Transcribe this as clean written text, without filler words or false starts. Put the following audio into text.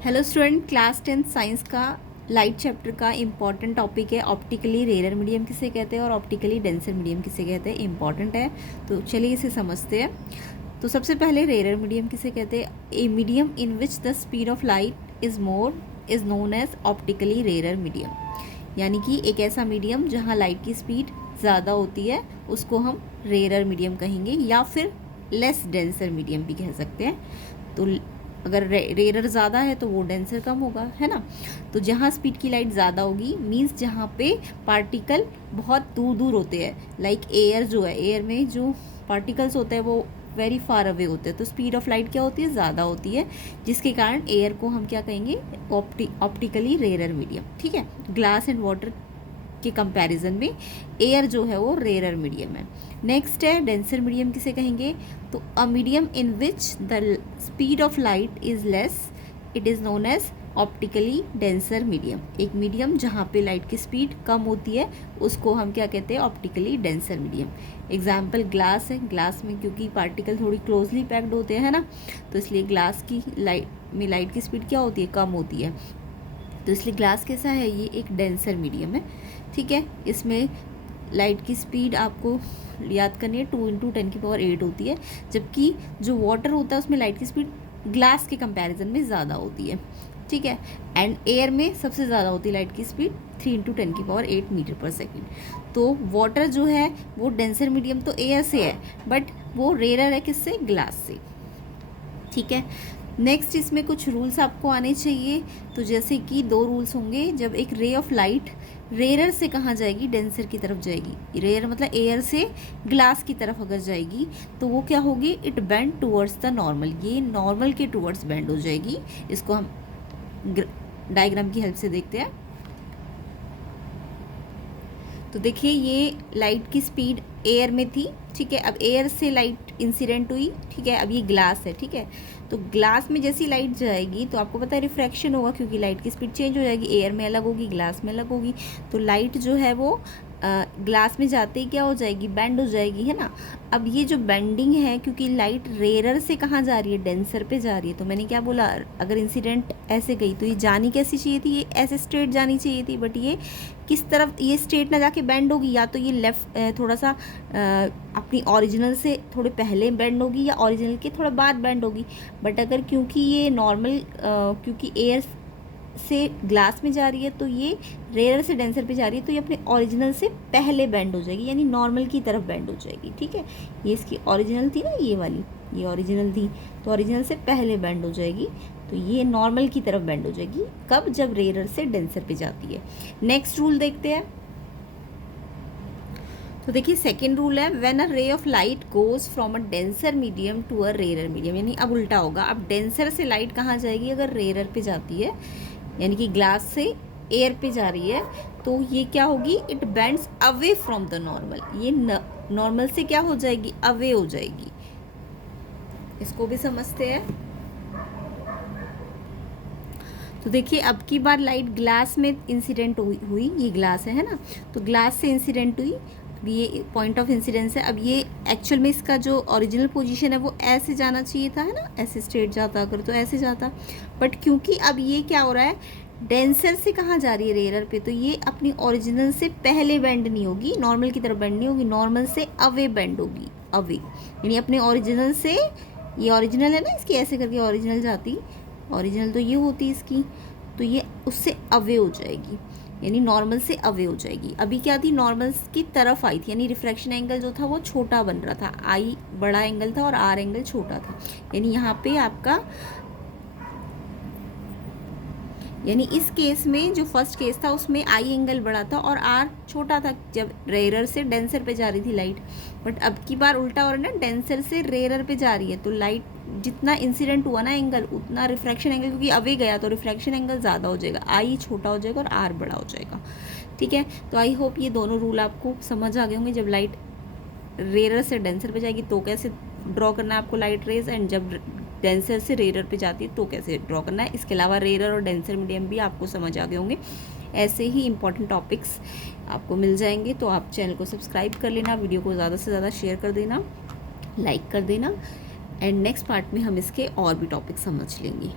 Hello student, class 10 science का light chapter का important topic है ऑप्टिकली रेयर मीडियम किसे कहते हैं और ऑप्टिकली डेंसर मीडियम किसे कहते हैं। इम्पॉर्टेंट है तो चलिए इसे समझते हैं। तो सबसे पहले रेयर मीडियम किसे कहते हैं। A medium in which the speed of light is known as optically rare medium, यानी कि एक ऐसा मीडियम जहाँ लाइट की स्पीड ज़्यादा होती है उसको हम रेयर मीडियम कहेंगे, या फिर लेस डेंसर मीडियम भी कह सकते हैं। तो अगर रेयर ज़्यादा है तो वो डेंसर कम होगा, है ना। तो जहाँ स्पीड की लाइट ज़्यादा होगी मीन्स जहाँ पे पार्टिकल बहुत दूर दूर होते हैं, लाइक एयर जो है, एयर में जो पार्टिकल्स होते हैं वो वेरी फार अवे होते हैं, तो स्पीड ऑफ लाइट क्या होती है, ज़्यादा होती है, जिसके कारण एयर को हम क्या कहेंगे, ऑप्टिकली रेयर मीडियम। ठीक है, ग्लास एंड वाटर के कंपैरिजन में एयर जो है वो रेयर मीडियम है। नेक्स्ट है डेंसर मीडियम किसे कहेंगे। तो a medium in which the speed of light is less it is known as optically denser medium. एक मीडियम जहाँ पे लाइट की स्पीड कम होती है उसको हम क्या कहते हैं, optically denser medium. Example glass है, ग्लास में क्योंकि पार्टिकल थोड़ी क्लोजली पैक्ड होते हैं, है ना, तो इसलिए ग्लास की लाइट की स्पीड क्या होती है, कम होती है, तो इसलिए ग्लास कैसा है, ये एक डेंसर मीडियम है। ठीक है, इसमें लाइट की स्पीड आपको याद करनी है 2 × 10⁸ होती है, जबकि जो वाटर होता है उसमें लाइट की स्पीड ग्लास के कंपैरिजन में ज़्यादा होती है। ठीक है, एंड एयर में सबसे ज़्यादा होती है लाइट की स्पीड 3 × 10⁸ मीटर/सेकेंड। तो वाटर जो है वो डेंसर मीडियम तो एयर से है, बट वो रेयर है किससे, ग्लास से। ठीक है, नेक्स्ट इसमें कुछ रूल्स आपको आने चाहिए। तो जैसे कि 2 रूल्स होंगे, जब एक रे ऑफ लाइट रेयर से कहाँ जाएगी, डेंसर की तरफ जाएगी। रेयर मतलब एयर से ग्लास की तरफ अगर जाएगी तो वो क्या होगी, it bend towards the normal, ये नॉर्मल के टूवर्ड्स बेंड हो जाएगी। इसको हम डायग्राम की हेल्प से देखते हैं। तो देखिए ये लाइट की स्पीड एयर में थी, ठीक है, अब एयर से लाइट इंसिडेंट हुई, ठीक है, अब ये ग्लास है, ठीक है, तो ग्लास में जैसी लाइट जाएगी तो आपको पता है रिफ्रैक्शन होगा, क्योंकि लाइट की स्पीड चेंज हो जाएगी, एयर में अलग होगी, ग्लास में अलग होगी, तो लाइट जो है वो ग्लास में जाते ही क्या हो जाएगी, बेंड हो जाएगी, है ना। अब ये जो बेंडिंग है, क्योंकि लाइट रेयर से कहाँ जा रही है, डेंसर पे जा रही है, तो मैंने क्या बोला, अगर इंसिडेंट ऐसे गई तो ये जानी कैसी चाहिए थी, ये ऐसे स्ट्रेट जानी चाहिए थी, बट ये किस तरफ, ये स्ट्रेट ना जाके बेंड होगी, या तो ये लेफ्ट थोड़ा सा अपनी ओरिजिनल से थोड़े पहले बेंड होगी या ओरिजिनल के थोड़ा बाद बेंड होगी। बट अगर क्योंकि ये नॉर्मल क्योंकि एयर से ग्लास में जा रही है तो ये रेयर से डेंसर पे जा रही है, तो ये अपने ओरिजिनल से पहले बेंड हो जाएगी, यानी नॉर्मल की तरफ बेंड हो जाएगी। ठीक है, ये इसकी ओरिजिनल थी ना, ये वाली, ये ओरिजिनल थी, तो ओरिजिनल से पहले बेंड हो जाएगी, तो ये नॉर्मल की तरफ बेंड हो जाएगी। कब, जब रेयर से डेंसर पे जाती है। नेक्स्ट रूल देखते हैं। तो देखिए सेकेंड रूल है, when a ray of light goes from a denser medium to a rare medium, यानी अब उल्टा होगा, अब डेंसर से लाइट कहाँ जाएगी, अगर रेयर पे जाती है, यानी कि ग्लास से एयर पे जा रही है, तो ये क्या होगी, it bends away from the normal, ये नॉर्मल से क्या हो जाएगी, अवे हो जाएगी। इसको भी समझते हैं। तो देखिए अब की बार लाइट ग्लास में इंसिडेंट हुई, ये ग्लास है ना, तो ग्लास से इंसिडेंट हुई, अब ये पॉइंट ऑफ इंसिडेंस है। अब ये एक्चुअल में इसका जो ओरिजिनल पोजीशन है वो ऐसे जाना चाहिए था, है ना, ऐसे स्ट्रेट जाता अगर तो ऐसे जाता, बट क्योंकि अब ये क्या हो रहा है, डेंसर से कहाँ जा रही है, रेयर पे, तो ये अपनी ओरिजिनल से पहले बेंड नहीं होगी, नॉर्मल की तरफ बेंड नहीं होगी, नॉर्मल से अवे बेंड होगी, अवे, यानी अपने ओरिजिनल से, ये ओरिजिनल है ना, इसकी ऐसे करके ओरिजिनल जाती, ओरिजिनल तो ये होती इसकी, तो ये उससे अवे हो जाएगी, यानी नॉर्मल से अवे हो जाएगी। अभी क्या थी, नॉर्मल की तरफ आई थी, यानी रिफ्रैक्शन एंगल जो था वो छोटा बन रहा था, आई बड़ा एंगल था और आर एंगल छोटा था, यानी यहाँ पे आपका, यानी इस केस में जो फर्स्ट केस था उसमें आई एंगल बड़ा था और आर छोटा था, जब रेयर से डेंसर पे जा रही थी लाइट। बट अब की बार उल्टा हो रहा है ना, डेंसर से रेयर पे जा रही है, तो लाइट जितना इंसिडेंट हुआ ना एंगल, उतना रिफ्रैक्शन एंगल, क्योंकि अवे गया तो रिफ्रैक्शन एंगल ज़्यादा हो जाएगा, आई छोटा हो जाएगा और आर बड़ा हो जाएगा। ठीक है, तो आई होप ये दोनों रूल आपको समझ आ गए होंगे। जब लाइट रेयर से डेंसर पे जाएगी तो कैसे ड्रॉ करना है आपको लाइट रेज, एंड जब डेंसर से रेयर पे जाती है तो कैसे ड्रॉ करना है। इसके अलावा रेयर और डेंसर मीडियम भी आपको समझ आ गए होंगे। ऐसे ही इंपॉर्टेंट टॉपिक्स आपको मिल जाएंगे, तो आप चैनल को सब्सक्राइब कर लेना, वीडियो को ज़्यादा से ज़्यादा शेयर कर देना, लाइक कर देना, एंड नेक्स्ट पार्ट में हम इसके और भी टॉपिक समझ लेंगे।